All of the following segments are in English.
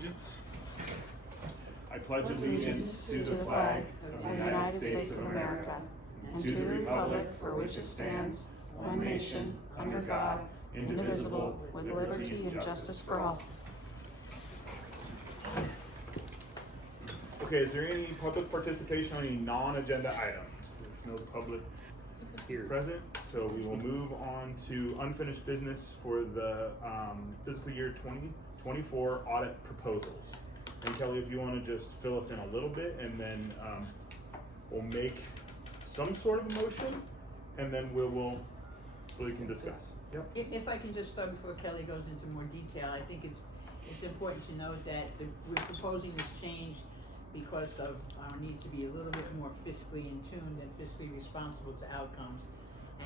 allegiance. I pledge allegiance to the flag of the United States of America and to the republic for which it stands, one nation, under God, indivisible, with liberty and justice for all. Okay, is there any public participation on any non-agenda item? There's no public here present, so we will move on to unfinished business for the fiscal year 2024 audit proposals. And Kelly, if you want to just fill us in a little bit, and then we'll make some sort of a motion, and then we can discuss. Yep. If I can just start before Kelly goes into more detail, I think it's important to note that we're proposing this change because of our need to be a little bit more fiscally in tune and fiscally responsible to outcomes.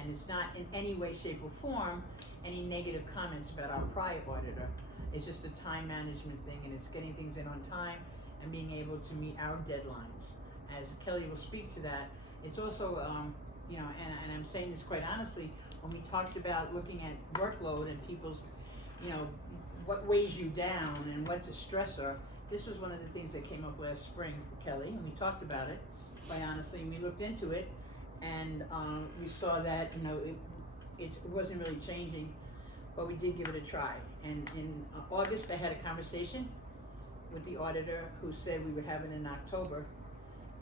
And it's not in any way, shape, or form any negative comments about our prior auditor. It's just a time management thing, and it's getting things in on time and being able to meet our deadlines. As Kelly will speak to that, it's also, and I'm saying this quite honestly, when we talked about looking at workload and people's, what weighs you down and what's a stressor, this was one of the things that came up last spring for Kelly, and we talked about it, quite honestly, and we looked into it, and we saw that, it wasn't really changing, but we did give it a try. And in August, I had a conversation with the auditor who said we would have it in October,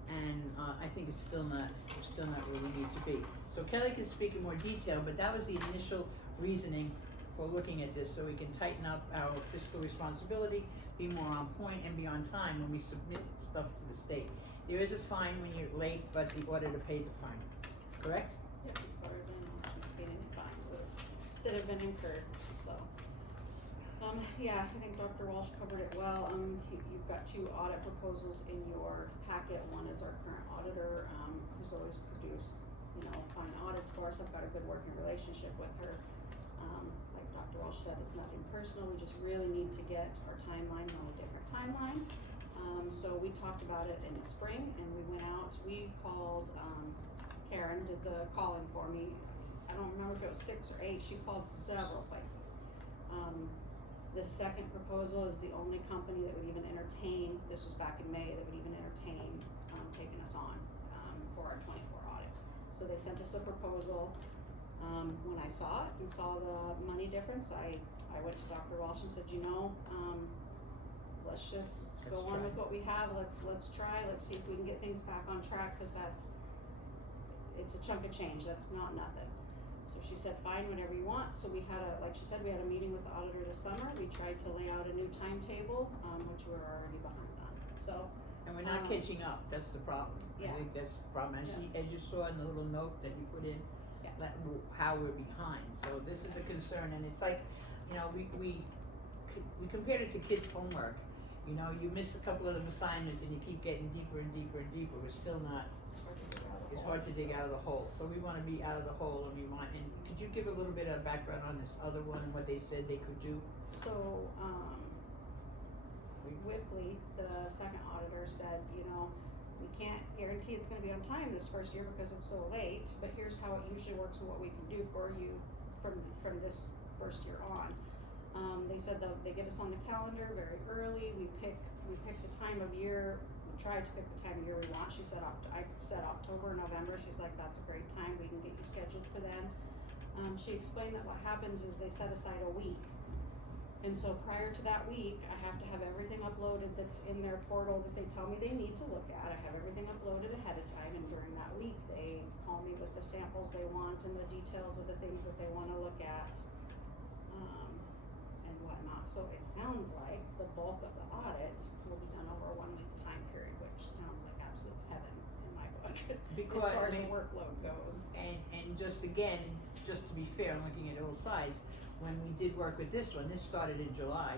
and I think it's still not where we need to be. So Kelly can speak in more detail, but that was the initial reasoning for looking at this, so we can tighten up our fiscal responsibility, be more on point, and be on time when we submit stuff to the state. There is a fine when you're late, but the auditor paid the fine, correct? Yep, as far as I know, she's paid any fines that have been incurred, so. I think Dr. Walsh covered it well. You've got two audit proposals in your packet. One is our current auditor, who's always produced, fine audits for us. I've got a good working relationship with her. Like Dr. Walsh said, it's nothing personal. We just really need to get our timeline on a different timeline. So we talked about it in the spring, and we went out. We called, Karen did the calling for me. I don't remember if it was 6 or 8. She called several places. The second proposal is the only company that would even entertain, this was back in May, that would even entertain taking us on for our 24 audit. So they sent us the proposal. When I saw it and saw the money difference, I went to Dr. Walsh and said, let's just go on with what we have. Let's try. Let's see if we can get things back on track, because it's a chunk of change. That's not nothing. So she said, fine, whatever you want. So we had like she said, we had a meeting with the auditor this summer. We tried to lay out a new timetable, which we're already behind on. So. And we're not catching up, that's the problem. Yeah. I think that's the problem. As you saw in the little note that you put in, how we're behind. So this is a concern, and it's like, we compared it to kids' homework. You miss a couple of them assignments and you keep getting deeper and deeper and deeper. We're still not, it's hard to dig out of the hole. So we want to be out of the hole, and and could you give a little bit of background on this other one and what they said they could do? So, Whiffley, the second auditor, said, we can't guarantee it's going to be on time this first year because it's so late, but here's how it usually works and what we can do for you from this first year on. They said that they get us on the calendar very early. We pick the time of year. We try to pick the time of year we want. She said, I said October, November. She's like, that's a great time. We can get you scheduled for then. She explained that what happens is they set aside a week. And so prior to that week, I have to have everything uploaded that's in their portal that they tell me they need to look at. I have everything uploaded ahead of time, and during that week, they call me with the samples they want and the details of the things that they want to look at, and whatnot. So it sounds like the bulk of the audit will be done over a 1-week time period, which sounds like absolute heaven in my book, Because as far as the workload goes. And just to be fair, I'm looking at all sides. When we did work with this one, this started in July,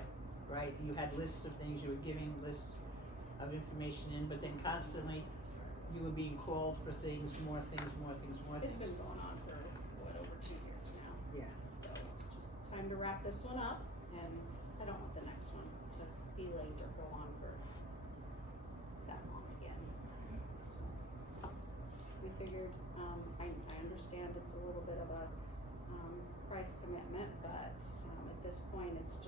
right? You had lists of things, you were giving lists of information in, but then constantly you were being called for things, more things. It's been going on for, over 2 years now. Yeah. So it's just time to wrap this one up, and I don't want the next one to be late or go on for that long again. So we figured, I understand it's a little bit of a price commitment, but at this point it's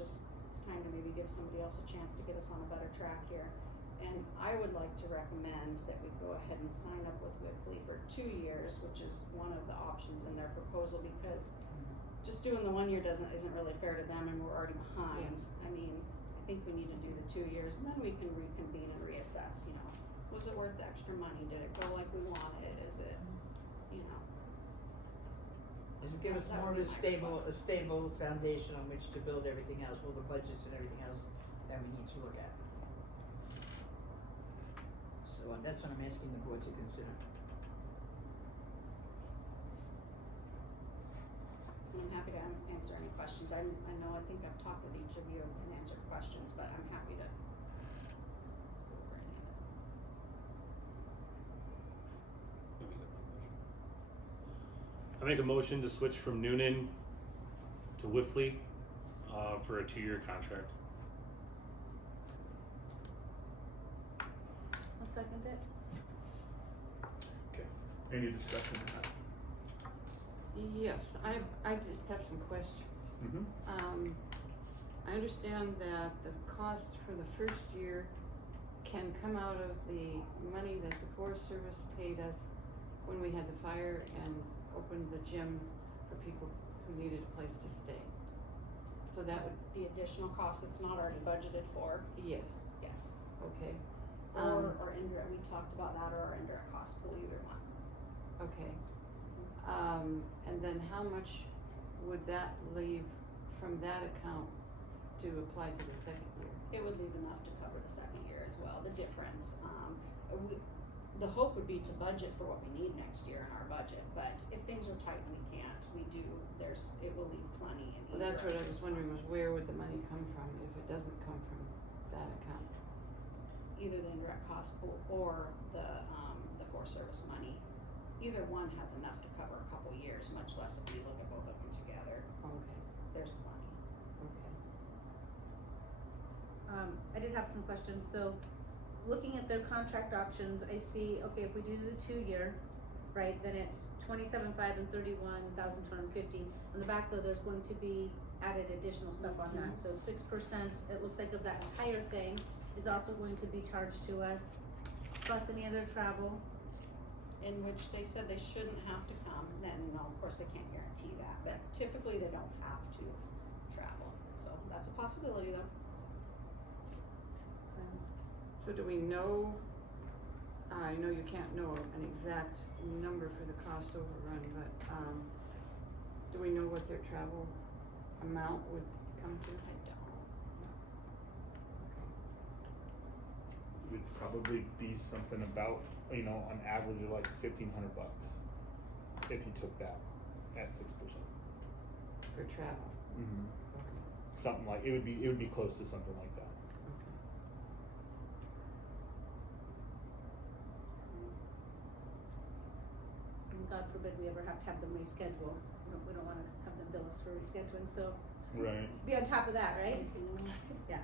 it's time to maybe give somebody else a chance to get us on a better track here. And I would like to recommend that we go ahead and sign up with Whitley for 2 years, which is one of the options in their proposal, because just doing the 1 year isn't really fair to them, and we're already behind. I mean, I think we need to do the 2 years, and then we can reconvene and reassess, you know. Was it worth the extra money? Did it go like we wanted? Is it, you know? Just give us That more of would a be my request. stable foundation on which to build everything else, well, the budgets and everything else that we need to look at. So that's what I'm asking the board to consider. And I'm happy to answer any questions. I know, I think I've talked with each of you and answered questions, but I'm happy to go over any of it. I make a motion to switch from Noonan to Whiffley, for a 2-year contract. I'll second it. Okay, any discussion on that? Yes, I just have some questions. Mm-hmm. I understand that the cost for the first year can come out of the money that the Forest Service paid us when we had the fire and opened the gym for people who needed a place to stay. So that would, The additional cost that's not already budgeted for, yes, yes. okay. Or indirect, we talked about that, or our indirect cost pool, either one. Okay. And then how much would that leave from that account to apply to the second year? It would leave enough to cover the second year as well, the difference. The hope would be to budget for what we need next year in our budget, but if things are tight and we can't, it will leave plenty in Well, that's what I was wondering, was where would the money come from if it doesn't come from that account? Either the indirect cost pool or the Forest Service money. Either one has enough to cover a couple years, much less if we look at both of them together. Okay, There's plenty. okay. I did have some questions, so looking at their contract options, I see, okay, if we do the 2-year, right, then it's 27,500 and 31,250. On the back though, there's going to be added additional stuff on that, so 6%, it looks like of that entire thing is also going to be charged to us, plus any other travel. In which they said they shouldn't have to come, then no, of course they can't guarantee that, but typically they don't have to travel. So that's a possibility though. So do we know, I know you can't know an exact number for the cost overrun, but, do we know what their travel amount would come to? I don't. Okay. It would probably be something about, on average of like $1,500 if you took that at 6%. For travel, Mm-hmm. okay, Something like, it would be close to something like that. okay. And God forbid we ever have to have them reschedule, we don't wanna have them bill us for rescheduling, so Right. let's be on top of that, right? Yeah.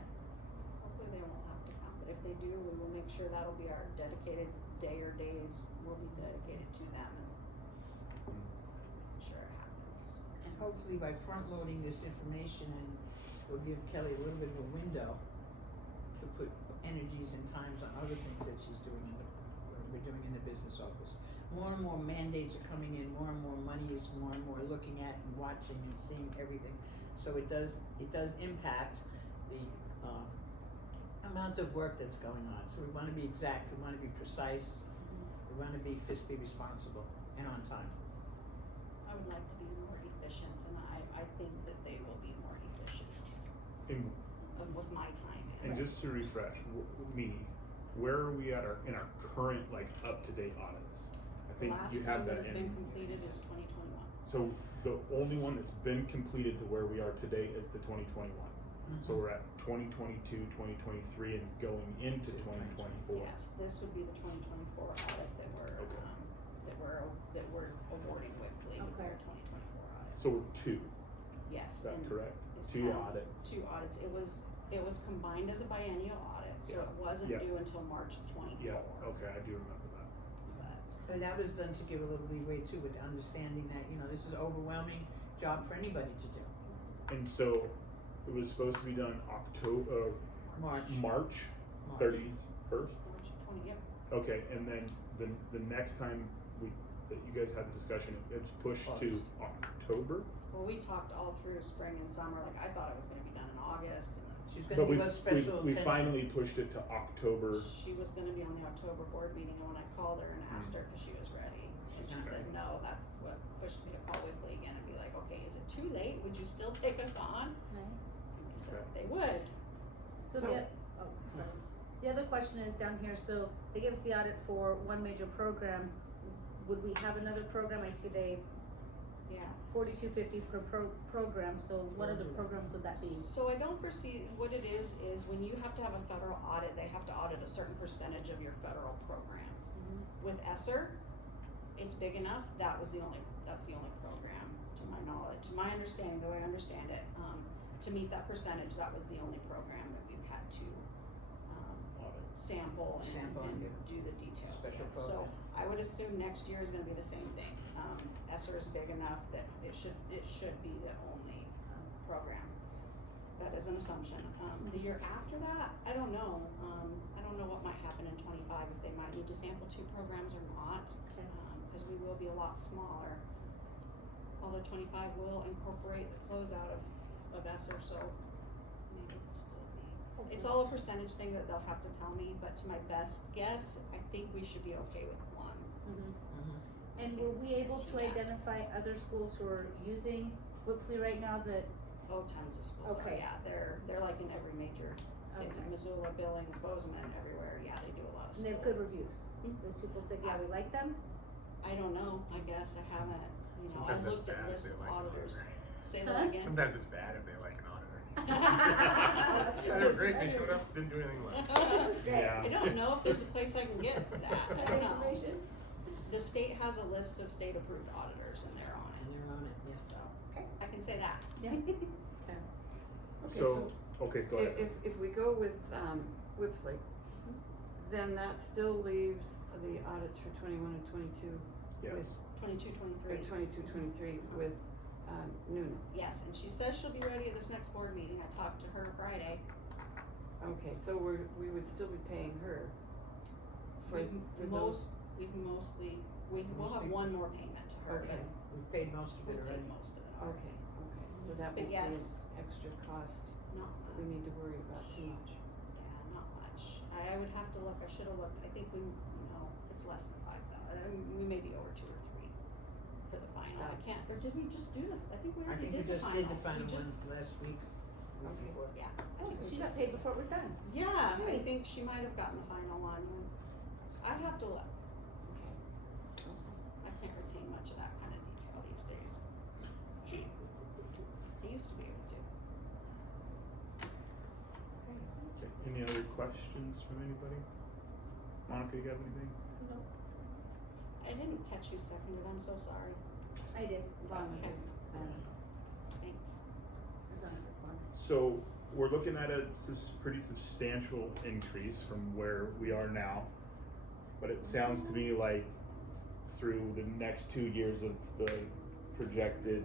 Hopefully they won't have to come, but if they do, we will make sure that'll be our dedicated day or days will be dedicated to them and make sure it happens. And hopefully by front loading this information, and it'll give Kelly a little bit of a window to put energies and times on other things that she's doing we're doing in the business office. More and more mandates are coming in, more and more money is more and more looking at and watching and seeing everything. So it does impact the amount of work that's going on. So we wanna be exact, we wanna be precise, we wanna be fiscally responsible and on time. I would like to be more efficient, and I think that they will be more efficient And, with my time. and just to refresh, where are we at in our current, up-to-date audits? I The think last you have one that that has in. been completed is 2021. So the only one that's been completed to where we are today is the 2021. So we're at 2022, 2023, and going into 2024. Yes, this would be the 2024 audit that we're, Okay. that we're awarding Whitley with Okay. their 2024 audit. So we're two, Yes. is that and correct? it's Two some- audits. 2 audits. It was combined as a biennial audit, so Yeah. it wasn't Yeah. due until March of 24. Yeah, okay, I do remember that. But And that was done to give a little leeway too, with understanding that, this is an overwhelming job for anybody to do. And so, it was supposed to be done March. March 31st. March 20, yep. Okay, and then the next time that you guys had the discussion, it's pushed to October. Well, we talked all through spring and summer, like I thought it was gonna be done in August, and She's gonna give us special we attention. finally pushed it to October. she was gonna be on the October board meeting, and when I called her and asked her if she was ready, and she not said no, that's what pushed me to call Whitley again and be like, okay, is it too late, would you still take us on? Right. And they said they would. So So- the other question is down here, so they gave us the audit for one major program. Would we have another program? I see they Yeah. $42.50 per program, so what other programs would that be? So I don't foresee, what it is when you have to have a federal audit, they have to audit a certain percentage of your federal programs. With ESSER, it's big enough, that's the only program, to my knowledge, to my understanding, the way I understand it, to meet that percentage, that was the only program that we've had to, sample Sample and and do the details. special with. So program. I would assume next year is gonna be the same thing, ESSER is big enough that it should be the only, program. That is an assumption. The year after that, I don't know. I don't know what might happen in 25, if they might need to sample 2 programs or not. Okay. Cause we will be a lot smaller. Although 25 will incorporate the closeout of ESSER, so maybe it'll still be. It's all a percentage thing that they'll have to tell me, but to my best guess, I think we should be okay with 1. And were we able to Yeah. identify other schools who are using Whippley right now that, Oh, tons of schools are, Okay. yeah, they're like in every major city, Okay. Missoula, Billings, Bozeman, everywhere, yeah, they do a lot of and they have school. good reviews? Mhm. Those people said, yeah, we like them? I don't know, I guess, I haven't, I Sometimes that's looked at bad if list they like an auditors, auditor. say Huh? that again. Sometimes it's bad if they like an auditor. That's Yeah, good. they're great, they showed up, didn't do anything well. That's great. Yeah. I don't know if there's a place I can get that, I That don't know. information? The state has a list of state approved auditors and they're on And it, they're on it, yeah. so, Okay. I can say that. Yeah. Okay. Okay, So, okay, go ahead. If we go with, Whippley, then that still leaves the audits for 21 and 22 Yes. with, 22, or 23. 22, 23 with, Noonan. Yes, and she says she'll be ready at this next board meeting, I talked to her Friday. Okay, so we would still be paying her for those. We'll have Mostly. one more payment to her, Okay. but We've paid most of we've it paid already. most of it already. Okay, so that But won't be an yes. extra cost Not that we need to worry about too much. Yeah, not much. I would have to look, I should have looked, I think it's less than 5,000, we may be over 2 or 3 for the final, I That's- can't, or did we just do I think we I already think we did the just final. did the final We just, one last week. Okay. Before. yeah. I Oh, think so we she just got paid before it was done? Yeah, I Hey. think she might have gotten the final one. I'd have to look. Okay. I can't retain much of that kind of detail these days. I used to be able to. Okay. Any other questions from anybody? Monica, you have anything? No. I didn't catch who seconded, I'm so sorry. I did. Donna Okay. did. Thanks. It's on the one. So we're looking at a pretty substantial increase from where we are now. But it sounds to me like through the next 2 years of the projected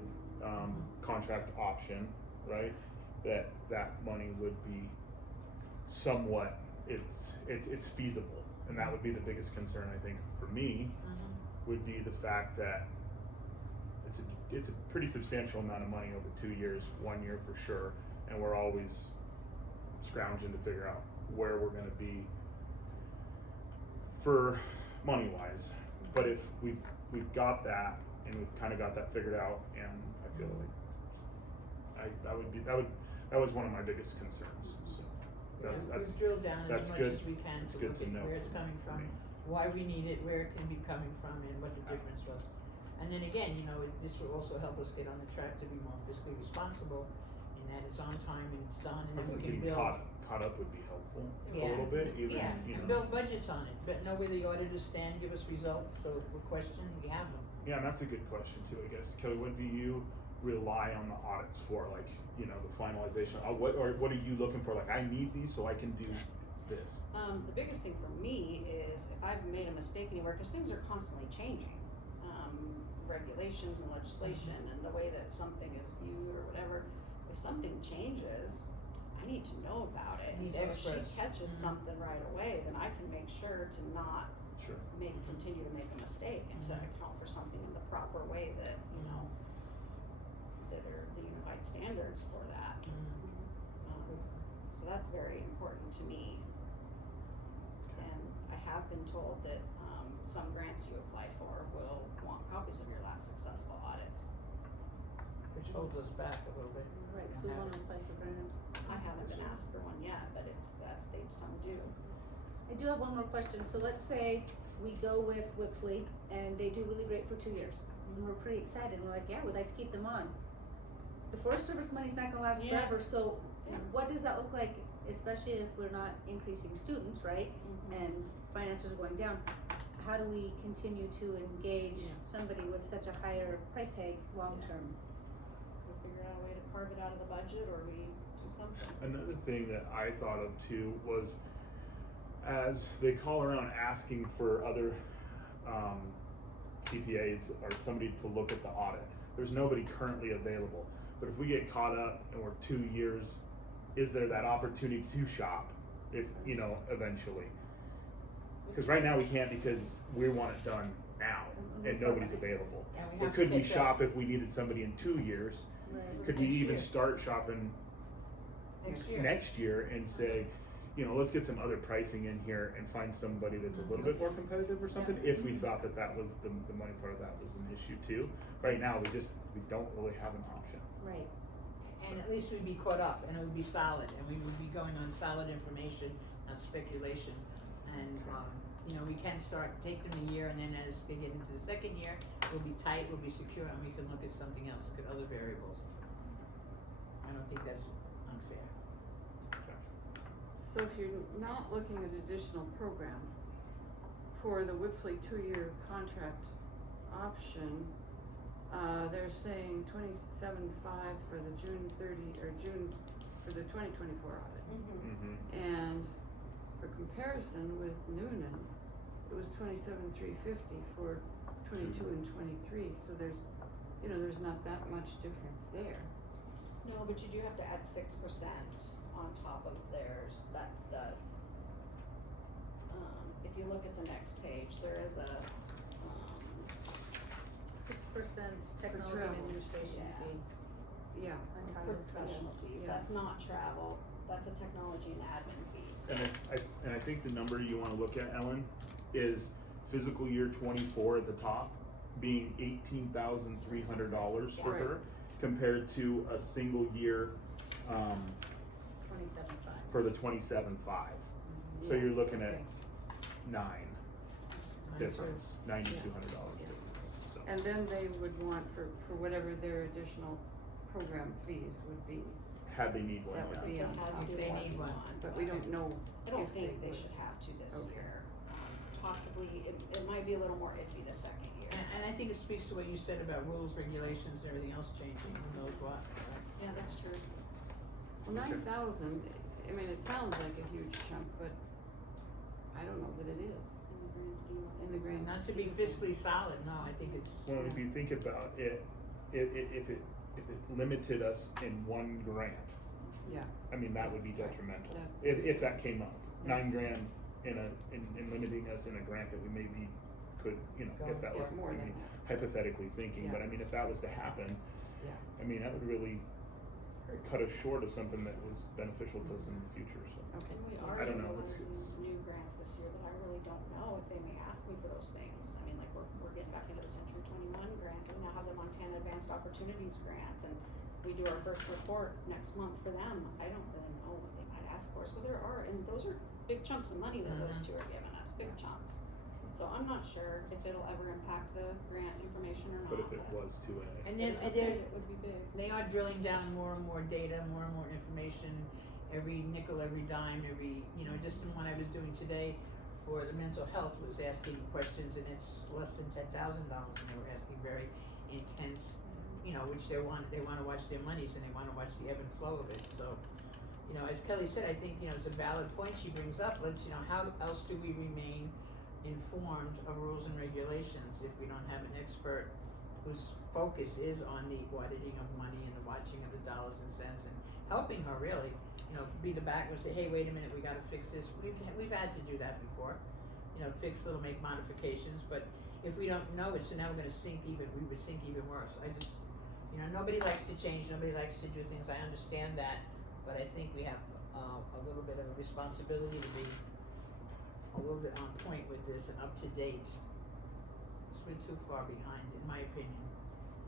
contract option, right? That money would be somewhat, it's feasible. And that would be the biggest concern, I think, for me, would be the fact that it's a pretty substantial amount of money over 2 years, 1 year for sure, and we're always scrounging to figure out where we're gonna be for money wise. But if we've got that and we've kind of got that figured out, and I feel like that was one of my biggest concerns. So that's We've drilled down as that's much good. as we can It's to good look to at know where it's coming for from, me. why we need it, where it can be coming from, and what the difference was. And then again, this will also help us get on the track to be more fiscally responsible, in that it's on time and it's done, and I then we think can getting build. caught up would be helpful a Yeah. little bit, even Yeah, you and know. build budgets on it, but know where the auditors stand, give us results, so if we're questioning, we have them. Yeah, and that's a good question too, I guess. Kelly, what do you rely on the audits for? Like, the finalization, what are you looking for? Like, I need these so I can do this. The biggest thing for me is if I've made a mistake anywhere, because things are constantly changing. Regulations and legislation and the way that something is viewed or whatever. if something changes, I need to know about it. And Need so if she experts. catches Mhm. something right away, then I can make sure to not Sure. continue to make a mistake and to account for something in the proper way that, that are the unified standards for that. So that's very important to me. And I have been told that, some grants you apply for will want copies of your last successful audit. Which holds us back a little bit. Right, so we wanna apply for grants. I haven't been asked for one yet, but it's that stage, some do. I do have one more question, so let's say we go with Whipfly and they do really great for 2 years, and we're pretty excited, and we're like, yeah, we'd like to keep them on. The Forest Service money's not gonna last Yeah. forever, so Yeah. what does that look like, especially if we're not increasing students, right? And finances are going down? How do we continue to engage Yeah. somebody with such a higher price tag long-term? We figure out a way to carve it out of the budget, or we do something. Another thing that I thought of too was, as they call around asking for other CPAs or somebody to look at the audit, there's nobody currently available. But if we get caught up and we're 2 years, is there that opportunity to shop if, eventually? Because right now we can't because we want it done now and nobody's available. And we But have could to we catch shop up if we needed somebody in 2 years? Right. Could we Next even year. start shopping next year and say, let's get some other pricing in here and find somebody that's a little bit more competitive or something, if we thought that that was the money part of that was an issue too. Right now, we don't really have an option. Right. And at least we'd be caught up and it would be solid and we would be going on solid information, not speculation. And, we can start, take them a year and then as they get into the second year, we'll be tight, we'll be secure and we can look at something else, look at other variables. I don't think that's unfair. So if you're not looking at additional programs, for the Whipfly 2-year contract option, they're saying 27.5 for the June for the 2024 audit. And for comparison with Noonan's, it was 27,350 for 22 and 23, so there's not that much difference there. No, but you do have to add 6% on top of theirs, if you look at the next page, there is a, 6% technology and travel. administration Yeah. fee Yeah, on top for of professional fees, Yeah. that's not travel, that's a technology and admin fee, so. And I think the number you wanna look at, Ellen, is fiscal year 24 at the top being $18,300 for Right. her, compared to a single year, 27.5. for the 27.5. So Yeah, you're looking at okay. $9 difference, $9,200 difference, so. And then they would want for whatever their additional program fees would be, Had they need one. that would be If on they had top. to If they have need one. But we don't know I don't if think they would. should have to this Okay. year. Possibly, it might be a little more iffy the second year. And I think it speaks to what you said about rules, regulations, and everything else changing, who knows what, right? Yeah, that's true. Well, 9,000, I mean, it sounds like a huge chunk, but I don't know that it is. In the grand scheme of In the things. grand Not to be fiscally solid, no, I think it's, Well, if you think about it, if it limited us in one grant, Yeah, I mean, that would be detrimental. That- If that came up, Yeah. $9,000 in limiting us in a grant that we maybe could, if that Or was, more I than mean, that. hypothetically thinking, but I mean, if that was to happen, Yeah. I mean, that would really cut us short of something that was beneficial to us in the future, so. okay. And we I are don't know, it's- utilizing new grants this year, but I really don't know if they may ask me for those things. I mean, like, we're getting back into the Century 21 grant, we now have the Montana Advanced Opportunities Grant, and we do our first report next month for them. I don't really know what they might ask for, so there are, and those are big chunks of money that those two are giving us, big chunks. So I'm not sure if it'll ever impact the grant information or not. But if it was to and If then, it and did, they're, it would be big. they are drilling down more and more data, more and more information, every nickel, every dime, just in what I was doing today for the mental health was asking questions and it's less than $10,000 and they were asking very intense, which they wanna watch their monies and they wanna watch the ebb and flow of it, so. As Kelly said, I think, it's a valid point she brings up, how else do we remain informed of rules and regulations if we don't have an expert whose focus is on the auditing of money and the watching of the dollars and cents and helping her really, be the back and say, hey, wait a minute, we gotta fix this. We've had to do that before, fix little, make modifications, but if we don't know it, so now we're gonna we would sink even worse. I just, nobody likes to change, nobody likes to do things, I understand that, but I think we have a little bit of a responsibility to be a little bit on point with this and up to date. We're too far behind, in my opinion.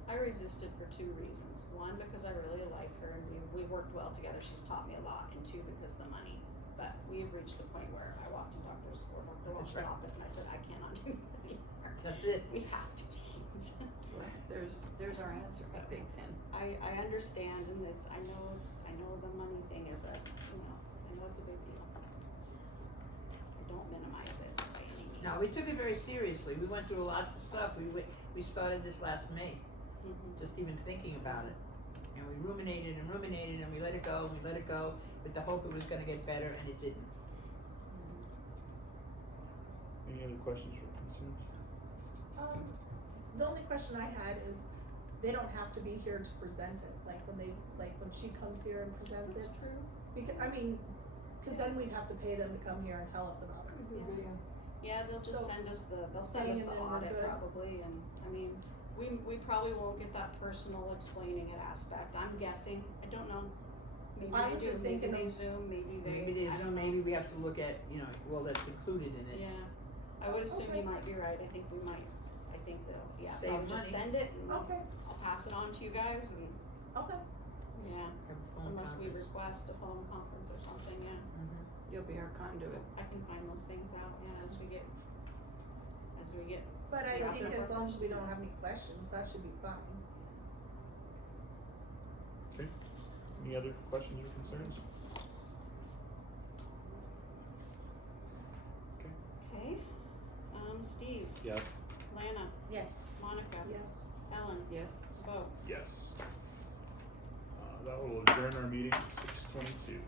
I resisted for two reasons. One, because I really like her and we worked well together. She's taught me a lot. And two, because of the money. But we've reached the point where I walked in Dr. Walsh's right. office and I said, I cannot do this anymore. That's it. We have to change. There's our answer, I think, then. I understand, and I know the money thing is I know it's a big deal. I don't minimize it by any means. No, we took it very seriously. We went through lots of stuff. We started this last May, just even thinking about it. And we ruminated and ruminated and we let it go and we let it go with the hope it was gonna get better, and it didn't. Any other questions or concerns? The only question I had is, they don't have to be here to present it, when she comes here and presents it. That's true. Cause then we'd have to pay them to come here and tell us about it. Yeah, they'll just So, send us the saying and then we're audit good. probably, and we probably won't get that personal explaining it aspect. I'm guessing. I don't know. Maybe I they was do. just Maybe thinking they of- Zoom. Maybe they. Maybe there's I don't know. maybe we have to look at, that's included in it. Yeah, I would assume Okay. you might be right. I think we might. I think they'll. Yeah, Save probably just money. send it and Okay, I'll pass it on to you guys and okay. yeah. Have a phone Unless we conference. request a phone conference or something. Yeah. Mhm. You'll be our So conduit. I can find those things out. Yeah, as we get. But I Yeah. think as long as we don't have any questions, that should be fine. Okay. Any other questions or concerns? Okay. Steve, Yes. Lana, Yes. Monica, Yes. Ellen, Yes. Bo. Yes. That will adjourn our meeting at 6:22.